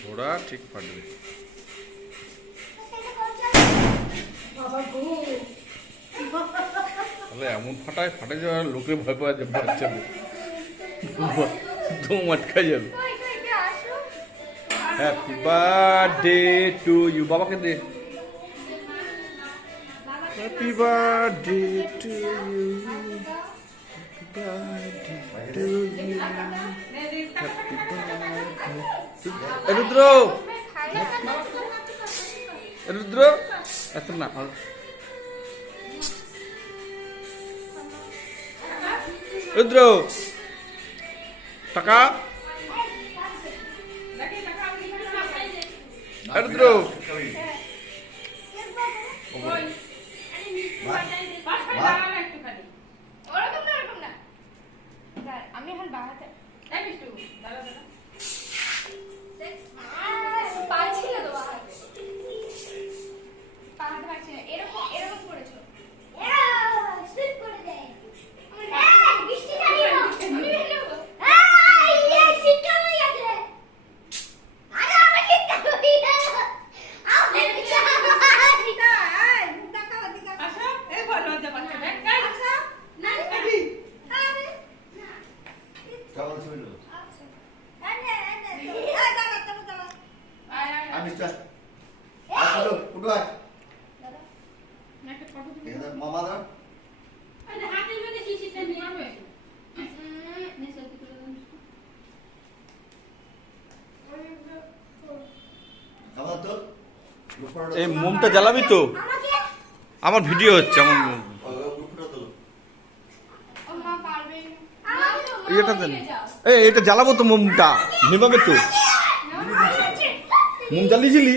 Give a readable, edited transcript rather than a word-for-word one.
ঘোড়া ঠিক ফাটবে। তাহলে এমন ফাটে যাওয়া লোকে ভয় পাওয়া যাবে, বাচ্চা দম আটকা যাবে। হ্যাপি বার্থডে টু ইউ, বাবাকে দে। Happy birthday to you, happy birthday to you, happy birthday. Rudra Rudra এত না, রুদ্র টাকা, রুদ্র আমি এখন বাড়াতে পারছি না, তো বাড়াতে পারছি না। এরকম এরকম করেছো, স্লিপ করে দেয়। বৃষ্টি দাঁড়িয়ে আমি ভেঙে দেবো। এই শীতটা হয়ে গেছে। আরে আমার শীতটা হয়ে গেছে। আমার শীতটা মুখটা খাওয়া দিকা। আসো এই ভালো মজা পাচ্ছে দেখ। আচ্ছা না নাকি আরে না কেমন ছিল? আচ্ছা আরে আরে দাঁড়া আমি চল আসলো উঠো আয় দাদা একটা ফটো দিবি। এটা মামা দা আরে হাতের মধ্যে শিশিরটা নিয়ে আসো। নে সেলফি তুলে দাও। খাবার তো এই মোমটা জ্বালাবি তো? আমাকে আমার ভিডিও হচ্ছে, আমার উপরে তো মা পারবে না। এটা দেন। এটা জ্বালাবো তো, মোমটা নেবাবে তো। মোম জ্বালিয়েছিলি?